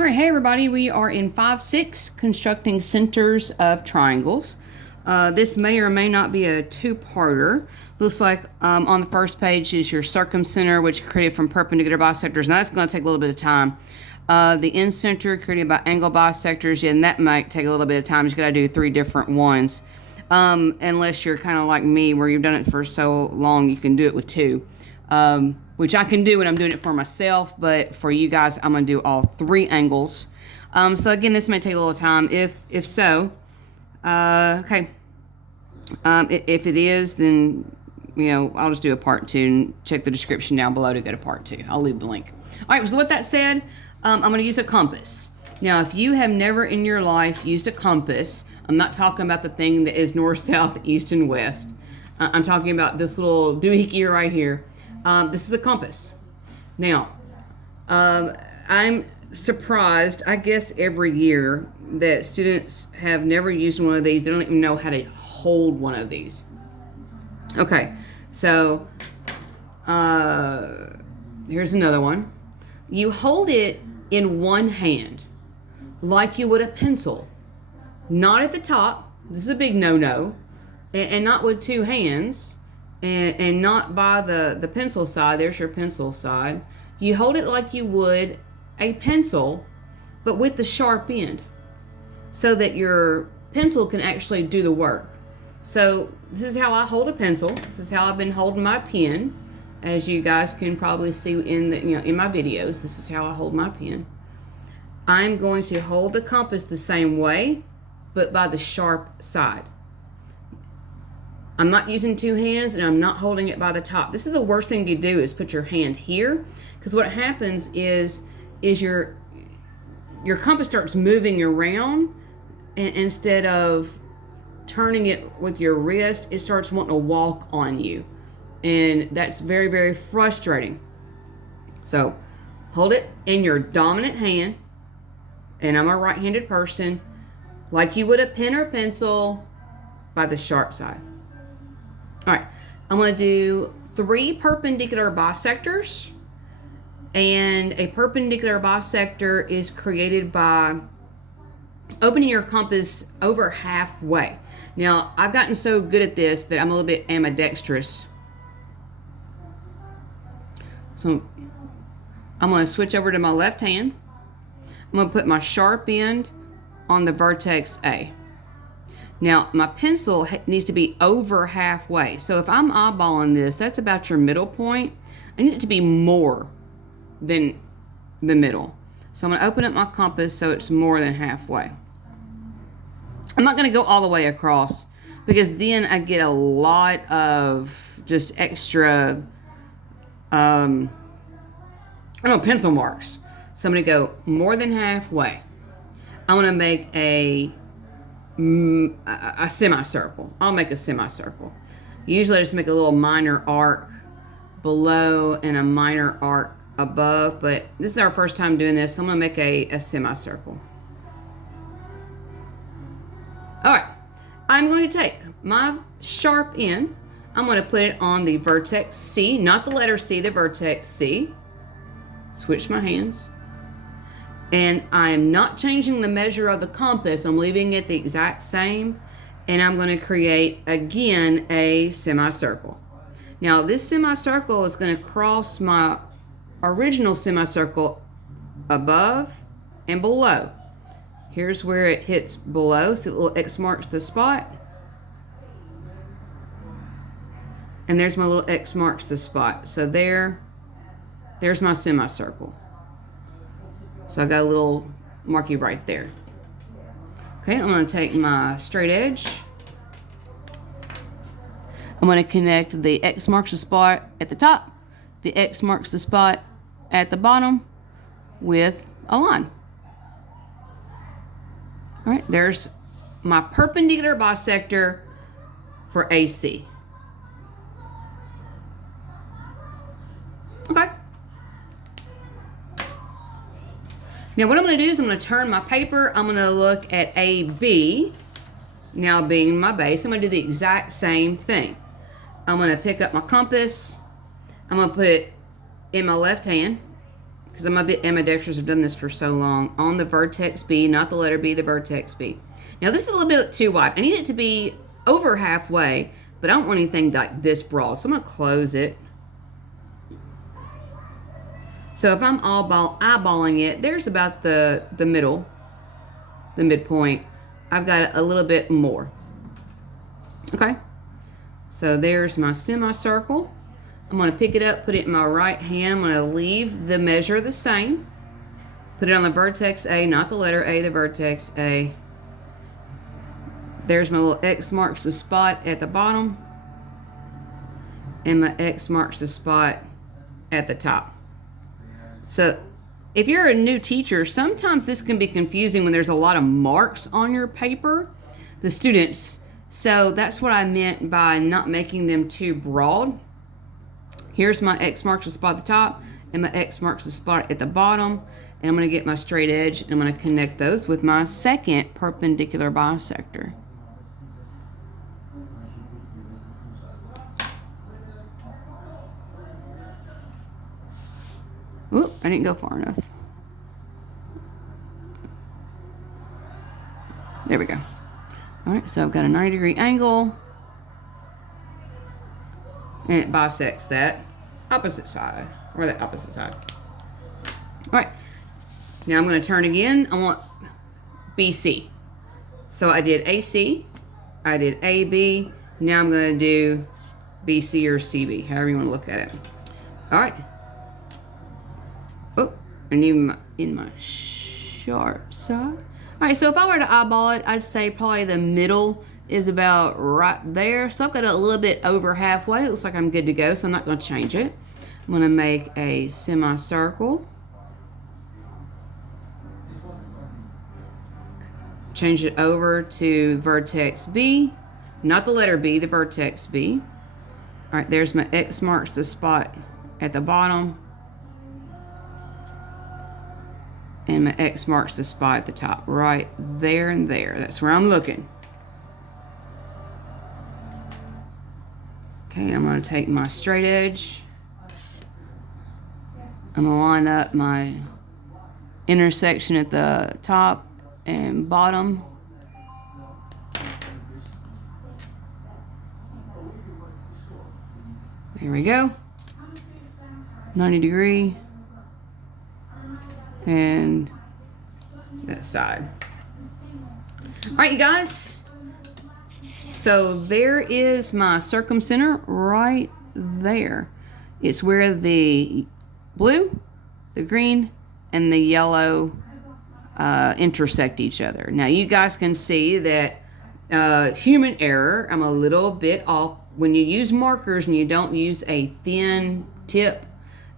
All right, hey everybody, we are in 5-6, constructing centers of triangles. This may or may not be a two-parter. Looks like on the first page is your circumcenter, which is created from perpendicular bisectors, and that's going to take a little bit of time. The incenter created by angle bisectors, and that might take a little bit of time. You got to do 3 different ones, unless you're kind of like me, where you've done it for so long you can do it with 2. Which I can do when I'm doing it for myself, but for you guys, I'm going to do all 3 angles. So again, this may take a little time. If so, okay. If it is, then, I'll just do a part 2 and check the description down below to go to part 2. I'll leave the link. All right, so with that said, I'm going to use a compass. Now, if you have never in your life used a compass, I'm not talking about the thing that is north, south, east, and west. I'm talking about this little doohickey right here. This is a compass. Now, I'm surprised, I guess every year, that students have never used one of these. They don't even know how to hold one of these. Okay, so here's another one. You hold it in one hand, like you would a pencil. Not at the top. This is a big no-no. And not with 2 hands. And not by the pencil side. There's your pencil side. You hold it like you would a pencil, but with the sharp end, so that your pencil can actually do the work. So this is how I hold a pencil. This is how I've been holding my pen, as you guys can probably see in in my videos. This is how I hold my pen. I'm going to hold the compass the same way, but by the sharp side. I'm not using 2 hands, and I'm not holding it by the top. This is the worst thing you do, is put your hand here, because what happens is your compass starts moving around, and instead of turning it with your wrist, it starts wanting to walk on you, and that's very, very frustrating. So hold it in your dominant hand, and I'm a right-handed person, like you would a pen or pencil, by the sharp side. All right, I'm going to do 3 perpendicular bisectors, and a perpendicular bisector is created by opening your compass over halfway. Now, I've gotten so good at this that I'm a little bit ambidextrous. So I'm going to switch over to my left hand. I'm going to put my sharp end on the vertex A. Now, my pencil needs to be over halfway. So if I'm eyeballing this, that's about your middle point. I need it to be more than the middle. So I'm going to open up my compass so it's more than halfway. I'm not going to go all the way across, because then I get a lot of just extra, pencil marks. So I'm going to go more than halfway. I'm going to make a semicircle. I'll make a semicircle. Usually I just make a little minor arc below and a minor arc above, but this is our first time doing this, so I'm going to make a semicircle. All right, I'm going to take my sharp end, I'm going to put it on the vertex C, not the letter C, the vertex C. Switch my hands. And I'm not changing the measure of the compass. I'm leaving it the exact same. And I'm going to create, again, a semicircle. Now, this semicircle is going to cross my original semicircle above and below. Here's where it hits below. So the little X marks the spot. And there's my little X marks the spot. So there's my semicircle. So I got a little marky right there. Okay, I'm going to take my straight edge. I'm going to connect the X marks the spot at the top, the X marks the spot at the bottom with a line. All right, there's my perpendicular bisector for AC. Okay. Now what I'm going to do is I'm going to turn my paper. I'm going to look at AB, now being my base. I'm going to do the exact same thing. I'm going to pick up my compass. I'm going to put it in my left hand. because I'm a bit ambidextrous. I've done this for so long. On the vertex B, not the letter B, the vertex B. Now this is a little bit too wide. I need it to be over halfway, but I don't want anything like this broad. So I'm going to close it. So if I'm eyeballing it, there's about the middle, the midpoint. I've got a little bit more. Okay. So there's my semicircle. I'm going to pick it up, put it in my right hand. I'm going to leave the measure the same. Put it on the vertex A, not the letter A, the vertex A. There's my little X marks the spot at the bottom. And my X marks the spot at the top. So if you're a new teacher, sometimes this can be confusing when there's a lot of marks on your paper, the students. So that's what I meant by not making them too broad. Here's my X marks the spot at the top, and my X marks the spot at the bottom. And I'm going to get my straight edge, and I'm going to connect those with my second perpendicular bisector. Oop, I didn't go far enough. There we go. All right, so I've got a 90-degree angle, and it bisects that opposite side, or that opposite side. All right, now I'm going to turn again. I want BC. So I did AC, I did AB. Now I'm going to do BC or CB, however you want to look at it. All right. Oh, and even in my sharp side. All right, so if I were to eyeball it, I'd say probably the middle is about right there. So I've got it a little bit over halfway. It looks like I'm good to go, so I'm not going to change it. I'm going to make a semicircle. Change it over to vertex B, not the letter B, the vertex B. All right, there's my X marks the spot at the bottom. And my X marks the spot at the top, right there and there. That's where I'm looking. Okay, I'm going to take my straight edge. I'm going to line up my intersection at the top and bottom. There we go. 90-degree. And that side. All right, you guys. So there is my circumcenter right there. It's where the blue, the green, and the yellow intersect each other. Now you guys can see that human error, I'm a little bit off. When you use markers and you don't use a thin tip,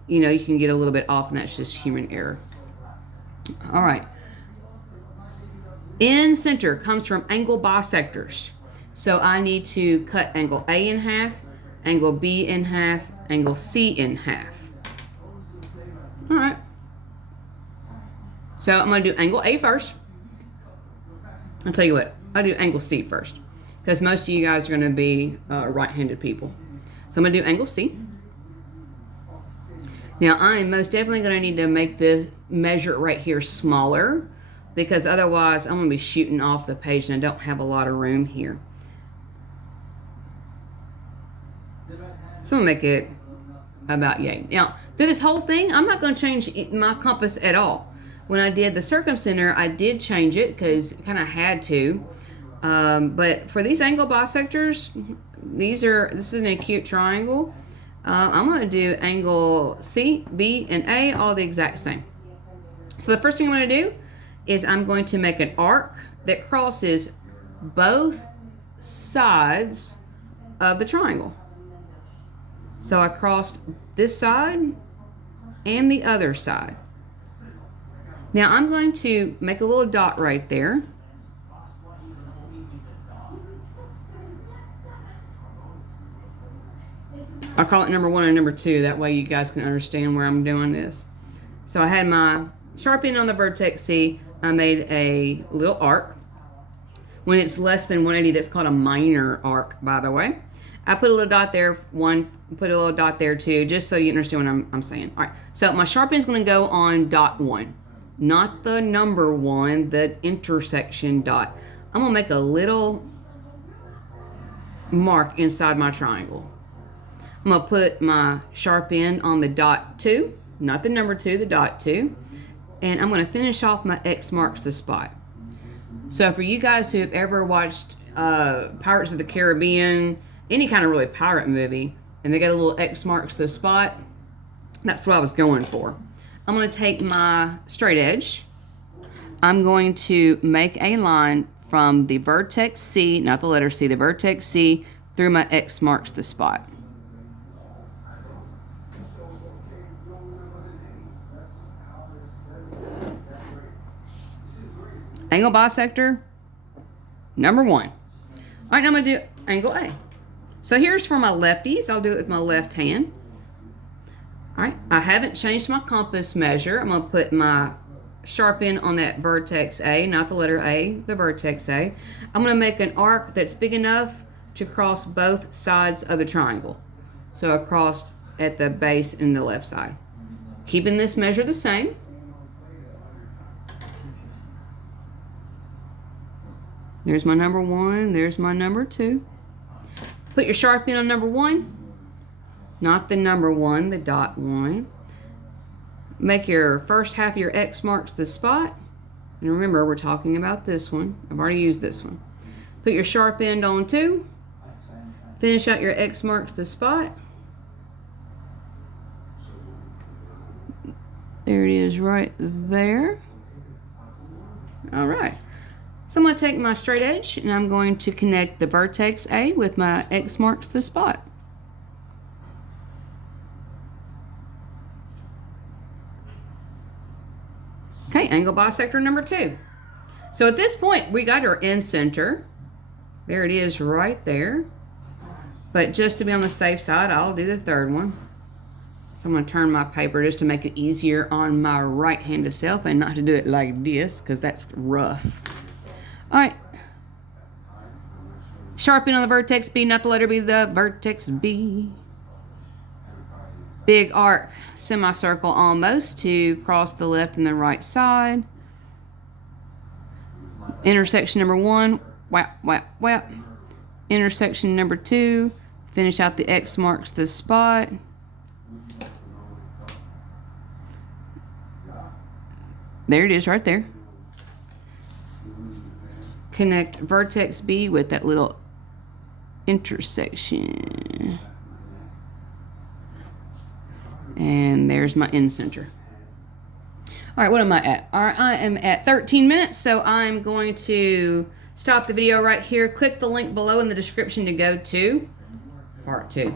you know, you can get a little bit off, and that's just human error. All right. In center comes from angle bisectors. So I need to cut angle A in half, angle B in half, angle C in half. All right. So I'm going to do angle A first. I'll tell you what, I'll do angle C first, because most of you guys are going to be right-handed people. So I'm going to do angle C. Now I am most definitely going to need to make this measure right here smaller, because otherwise I'm going to be shooting off the page and I don't have a lot of room here. So I'm going to make it about yay. Now through this whole thing, I'm not going to change my compass at all. When I did the circumcenter, I did change it because I kind of had to. But for these angle bisectors, this is an acute triangle. I'm going to do angle C, B, and A all the exact same. So the first thing I'm going to do is I'm going to make an arc that crosses both sides of the triangle. So I crossed this side and the other side. Now I'm going to make a little dot right there. I'll call it number 1 and number 2. That way you guys can understand where I'm doing this. So I had my sharp end on the vertex C. I made a little arc. When it's less than 180, that's called a minor arc, by the way. I put a little dot there, one, put a little dot there too, just so you understand what I'm saying. All right, so my sharp end's gonna go on dot 1, not the number 1, the intersection dot. I'm gonna make a little mark inside my triangle. I'm gonna put my sharp end on the dot 2, not the number 2, the dot 2, and I'm gonna finish off my X marks the spot. So for you guys who have ever watched Pirates of the Caribbean, any kind of really pirate movie, and they got a little X marks the spot, that's what I was going for. I'm going to take my straight edge. I'm going to make a line from the vertex C, not the letter C, the vertex C, through my X marks the spot. Angle bisector, number 1. All right, now I'm going to do angle A. So here's for my lefties. I'll do it with my left hand. All right, I haven't changed my compass measure. I'm going to put my sharp end on that vertex A, not the letter A, the vertex A. I'm going to make an arc that's big enough to cross both sides of the triangle. So across at the base and the left side. Keeping this measure the same. There's my number 1, there's my number 2. Put your sharp end on number 1, not the number 1, the dot 1. Make your first half of your X marks the spot. And remember, we're talking about this one. I've already used this one. Put your sharp end on 2. Finish out your X marks the spot. There it is right there. All right. So I'm going to take my straight edge and I'm going to connect the vertex A with my X marks the spot. Okay, angle bisector number 2. So at this point, we got our end center. There it is right there. But just to be on the safe side, I'll do the third one. So I'm going to turn my paper just to make it easier on my right-handed self and not to do it like this because that's rough. All right, sharp end on the vertex B, not the letter B, the vertex B. Big arc, semicircle almost to cross the left and the right side. Intersection number 1, whap, whap, whap. Intersection number 2, finish out the X marks the spot. There it is right there. Connect vertex B with that little intersection. And there's my end center. All right, what am I at? All right, I am at 13 minutes, so I'm going to stop the video right here. Click the link below in the description to go to part 2.